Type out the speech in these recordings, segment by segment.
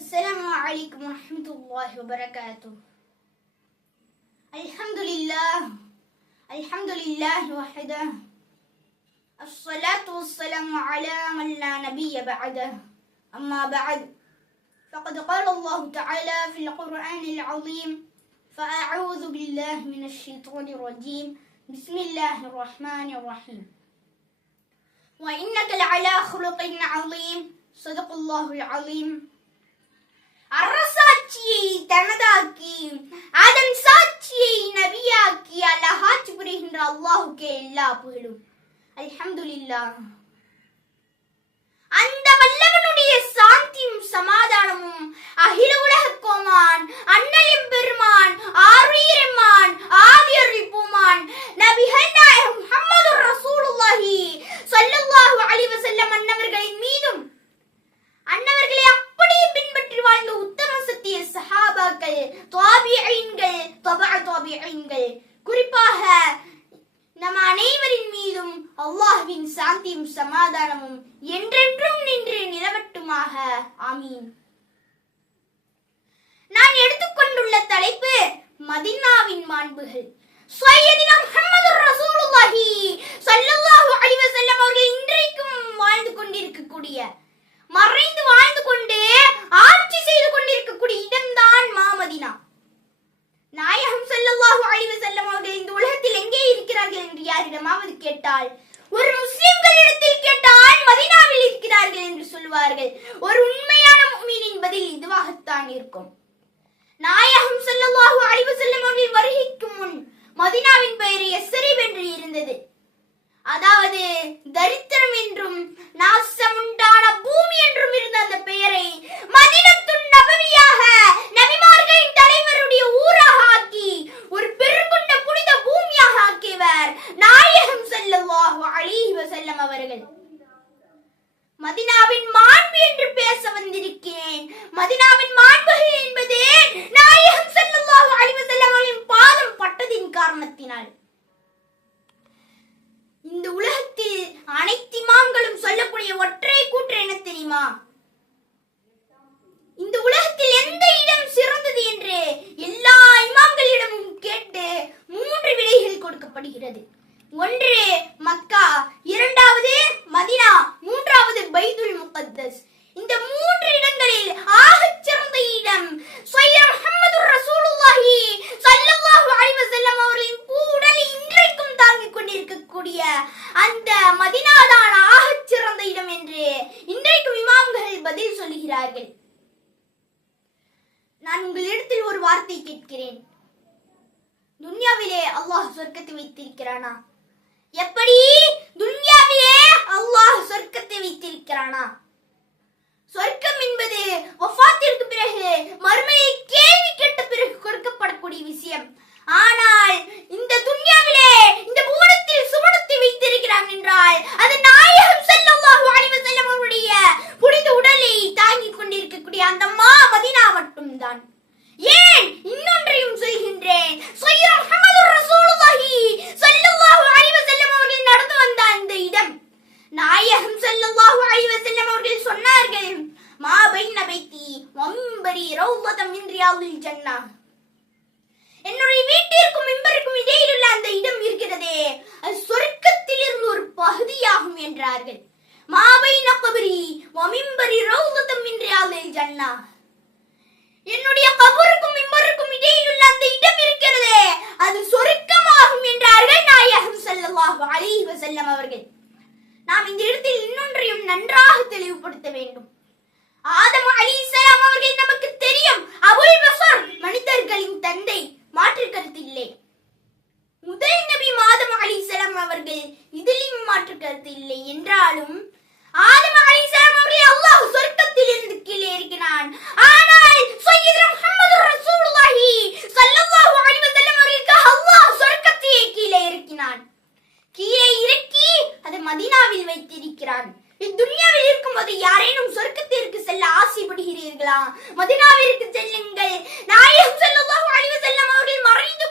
السلام عليكم ورحمة الله وبركاته. الحمد لله وحده، الصلاة والسلام على من لا نبي بعده. أما بعد، فقد قال الله تعالى في القرآن العظيم: فأعوذ بالله من الشيطان الرجيم، بسم الله الرحمن الرحيم. وإنك لعلى خلق عظيم. صدق الله العظيم. அரசாட்சியை தனதாக்கி அதன் சாட்சியை நபியாக்கி அல்லாஹ் புரிகின்ற அல்லாஹ்வுக்கே எல்லா புகழும். அல்ஹம்துலில்லாஹ். அந்த வல்லவனுடைய சாந்தியும் சமாதானமும் அகில உலக கோமான் அண்ணலின் பெருமான் ஆரியமான் ஆதியரில் பூமான் நபிகள் நாயகம் முஹம்மது ரசூலுல்லாஹி ஸல்லல்லாஹு அலைஹி வஸல்லம் அன்னவர்களின் மீதும் அன்னவர்களை அப்படியே பின்பற்றி வாழ்ந்த உத்தம சத்திய சஹாபாக்கள், தாபிஈன்கள், தபஅ-தாபிஈன்கள், குறிப்பாக நம் அனைவரின் மீதும் அல்லாஹ்வின் சாந்தியும் சமாதானமும் என்றென்றும் நின்று நிலவட்டுமாக. ஆமீன். நான் எடுத்துக்கொண்டுள்ள தலைப்பு மதீனாவின் மாண்புகள். சையதினா முஹம்மது ரசூலுல்லாஹி ஸல்லல்லாஹு அலைஹி வஸல்லம் அவர்கள் இன்றைக்கும் வாழ்ந்து கொண்டிருக்கக்கூடிய, மறைந்து வாழ்ந்து கொண்டு ஆட்சி செய்து கொண்டிருக்கக்கூடிய இடம்தான் மாமதீனா. நாயகம் ஸல்லல்லாஹு அலைஹி வஸல்லம் அவர்கள் இந்த உலகத்தில் எங்கே இருக்கிறார்கள் என்று யாரிடமாவது கேட்டால், ஒரு முஸ்லிம்களிடத்தில் கேட்டால் மதீனாவில் இருக்கிறார்கள் என்று சொல்வார்கள். ஒரு உண்மையான முஃமினின் பதில் இதுவாகத்தான் இருக்கும். நாயகம் ஸல்லல்லாஹு அலைஹி வஸல்லம் அவர்கள் வருகைக்கு முன் மதீனாவின் பெயர் யஸ்ரிப் என்று இருந்தது. அதாவது தரித்திரம் என்றும் நாசமுண்டான பூமி என்றும் இருந்த அந்த பெயரை மதீனத்துன் நபவியாக, நபிமார்களின் தலைவருடைய ஊராக ஆக்கி ஒரு பெருங்கொண்ட புனித பூமியாக ஆக்கியவர் நாயகம் ஸல்லல்லாஹு அலைஹி வஸல்லம் அவர்கள். மதீனாவின் மாண்பு என்று பேச வந்திருக்கிறேன். மதீனாவின் மாண்புகள் என்பது நாயகம் ஸல்லல்லாஹு அலைஹி வஸல்லம் அவர்களின் பாதம் பட்டதின் காரணத்தினால். இந்த உலகத்தில் அனைத்து இமாம்களும் சொல்லக்கூடிய ஒற்றை கூற்று என்ன தெரியுமா? இந்த உலகத்தில் எந்த இடம் சிறந்தது என்று எல்லா இமாம்களிடமும் கேட்டு 3 விடைகள் கொடுக்கப்படுகிறது. ஒன்று மக்கா, இரண்டாவது மதீனா, மூன்றாவது பைத்துல் முகத்தஸ். இந்த 3 இடங்களில் ஆகச் சிறந்த இடம் சையதுனா முஹம்மது ரசூலுல்லாஹி ஸல்லல்லாஹு அலைஹி வஸல்லம் அவர்களின் பூவுடலை இன்றைக்கும் தாங்கிக் கொண்டிருக்கக்கூடிய அந்த மதீனா தான் ஆகச் சிறந்த இடம் என்று இன்றைக்கும் இமாம்கள் பதில் சொல்கிறார்கள். நான் உங்களிடத்தில் ஒரு வார்த்தை கேட்கிறேன். துன்யாவிலே அல்லாஹ் சொர்க்கத்தை வைத்திருக்கிறானா? எப்படி துன்யாவிலே அல்லாஹ் சொர்க்கத்தை வைத்திருக்கிறானா? சொர்க்கம் என்பது வஃபாத்திற்கு பிறகு, மறுமையை கேள்வி கேட்ட பிறகு கொடுக்கப்படக்கூடிய விஷயம். ஆனால் இந்த துன்யாவிலே, இந்த பூவனத்தில் சுவனத்தை வைத்திருக்கிறான் என்றால் அது நாயகம் ஸல்லல்லாஹு அலைஹி வஸல்லம் அவருடைய புனித உடலை தாங்கிக் கொண்டிருக்கக்கூடிய அந்த மதீனா மட்டும்தான். ஏன் இன்னொன்றையும் சொல்கின்றேன். சையதுனா முஹம்மது ரசூலுல்லாஹி ஸல்லல்லாஹு அலைஹி வஸல்லம் அவர்கள் நடந்து வந்த அந்த இடம், நாயகம் ஸல்லல்லாஹு அலைஹி வஸல்லம் அவர்கள் சொன்னார்கள், மா பைன பைத்தி வ மிம்பரி ரௌதத்தம் மின் ரியாதில் ஜன்னah. என்னுடைய வீட்டிற்கும் மிம்பருக்கும் இடையில் உள்ள அந்த இடம் இருக்கிறதே, அது சொர்க்கத்தில் இருந்து ஒரு பகுதியாகும் என்றார்கள். மா பைன கபரி வ மிம்பரி ரௌதத்தம் மின் ரியாதில் ஜன்னah. என்னுடைய கபருக்கும் மிம்பருக்கும் இடையில் உள்ள அந்த இடம் இருக்கிறதே, அது சொர்க்கமாகும் என்றார்கள் நாயகம் ஸல்லல்லாஹு அலைஹி வஸல்லம் அவர்கள். நாம் இந்த இடத்தில் இன்னொன்றையும் நன்றாக தெளிவுபடுத்த வேண்டும். ஆதம் அலைஹிஸ்ஸலாம் அவர்கள் நமக்கு தெரியும், அபுல் பஸர் மனிதர்களின் தந்தை, மாற்று கருத்து இல்லை. முதல் நபி ஆதம் அலைஹிஸ்ஸலாம் அவர்கள், இதிலும் மாற்று கருத்து இல்லை. என்றாலும் ஆதம் அலைஹிஸ்ஸலாம் அவர்கள் அல்லாஹ் சொர்க்கத்தில் இருந்து கீழே இறக்கினான். ஆனால் சையதுனா முஹம்மது ரசூலுல்லாஹி ஸல்லல்லாஹு அலைஹி வஸல்லம் அவர்களுக்கு அல்லாஹ் சொர்க்கத்தை கீழே இறக்கினான். கீழே இறக்கி அதை மதீனாவில் வைத்திருக்கிறான். இத்துன்யாவில் இருக்கும்போது யாரேனும் சொர்க்கத்திற்கு செல்ல ஆசைப்படுகிறீர்களா? மதீனாவிற்கு செல்லுங்கள். நாயகம் ஸல்லல்லாஹு அலைஹி வஸல்லம் அவர்கள் மறைந்து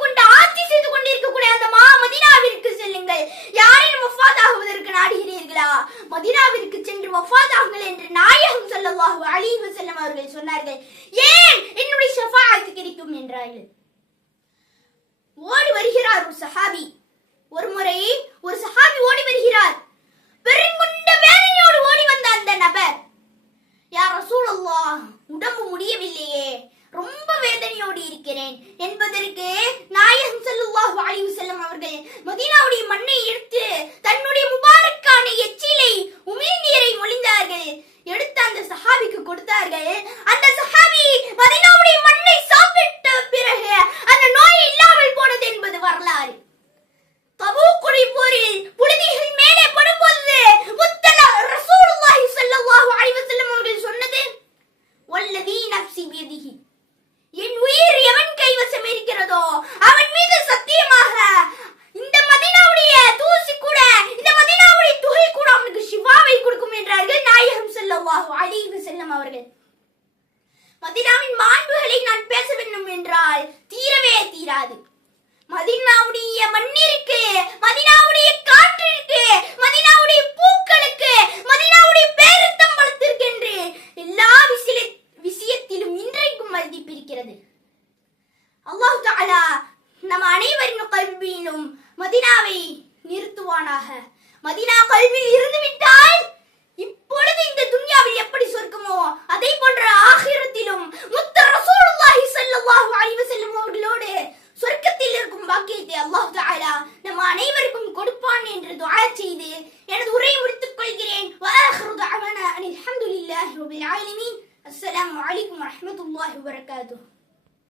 கொண்டு ஆட்சி செய்து கொண்டிருக்கக்கூடிய அந்த மதீனாவிற்கு செல்லுங்கள். யாரேனும் வஃபாத் ஆகுவதற்கு நாடுகிறீர்களா? மதீனாவிற்கு சென்று வஃபாத் ஆகுங்கள் என்று நாயகம் ஸல்லல்லாஹு ஸல்லல்லாஹு அலைஹி வஸல்லம் அவர்கள் சொன்னார்கள், ஏன் என்னுடைய ஷஃபாஅத் கிடைக்கும் என்றார்கள். ஓடி வருகிறார் ஒரு சஹாபி. ஒரு முறை ஒரு சஹாபி ஓடி வருகிறார். பெருங்குண்ட வேதனையோடு ஓடி வந்த அந்த நபர், யா ரசூலல்லாஹ், உடம்பு முடியவில்லையே, ரொம்ப வேதனையோடு இருக்கிறேன் என்பதற்கு நாயகம் ஸல்லல்லாஹு அலைஹி வஸல்லம் அவர்கள் மதீனாவுடைய மண்ணை எடுத்து தன்னுடைய முபாரக்கான எச்சிலை உமிழ்நீரை மொழிந்தார்கள். எடுத்து அந்த சஹாபிக்கு கொடுத்தார்கள். அந்த சஹாபி மதீனாவுடைய மண்ணை சாப்பிட்ட பிறகு அந்த நோய் இல்லாமல் போனது என்பது வரலாறு. தபூக்குடைய போரில் புழுதிகள் மேலே படும்போது ரசூலுல்லாஹி ஸல்லல்லாஹு அலைஹி வஸல்லம் அவர்கள் சொன்னது, வல்லதி நஃப்ஸி பியதிஹி, என் உயிர் எவன் கைவசம் இருக்கிறதோ அவன் மீது சத்தியமாக இந்த மதீனாவுடைய தூசி கூட, இந்த மதீனாவுடைய துகள் கூட அவனுக்கு ஷிஃபாவை கொடுக்கும் என்றார்கள் நாயகம் ஸல்லல்லாஹு அலைஹி வஸல்லம் அவர்கள். மதீனாவின் மாண்புகளை நான் பேச வேண்டும் என்றால் தீரவே தீராது. மதீனாவுடைய மண்ணிற்கு, மதீனாவுடைய காற்றிற்கு, மதீனாவுடைய பூக்களுக்கு, மதீனாவுடைய பேரத்தம்பலத்திற்கு என்று எல்லா விஷயத்திலும் இன்றைக்கும் மதிப்பிருக்கிறது. அல்லாஹ் தஆலா நம் அனைவரின் கல்வியிலும் மதீனாவை நிறுத்துவானாக. மதீனா கல்வியில் இருந்துவிட்டால் இப்பொழுது இந்த துன்யாவில் எப்படி சொர்க்கமோ அதே போன்ற ஆகிரத்திலும் முத்த ரசூலுல்லாஹி ஸல்லல்லாஹு அலைஹி வஸல்லம் அவர்களோடு சொர்க்கத்தில் இருக்கும் பாக்கியத்தை அல்லாஹ் தஆலா நம் அனைவருக்கும் கொடுப்பான் என்று துஆ செய்து எனது உரையை முடித்துக் கொள்கிறேன். வஆஹிரு தஅவானா அல்ஹம்துலில்லாஹி ரப்பில் ஆலமீன். அஸ்ஸலாமு அலைக்கும் வரஹ்மத்துல்லாஹி வபரகாத்துஹு.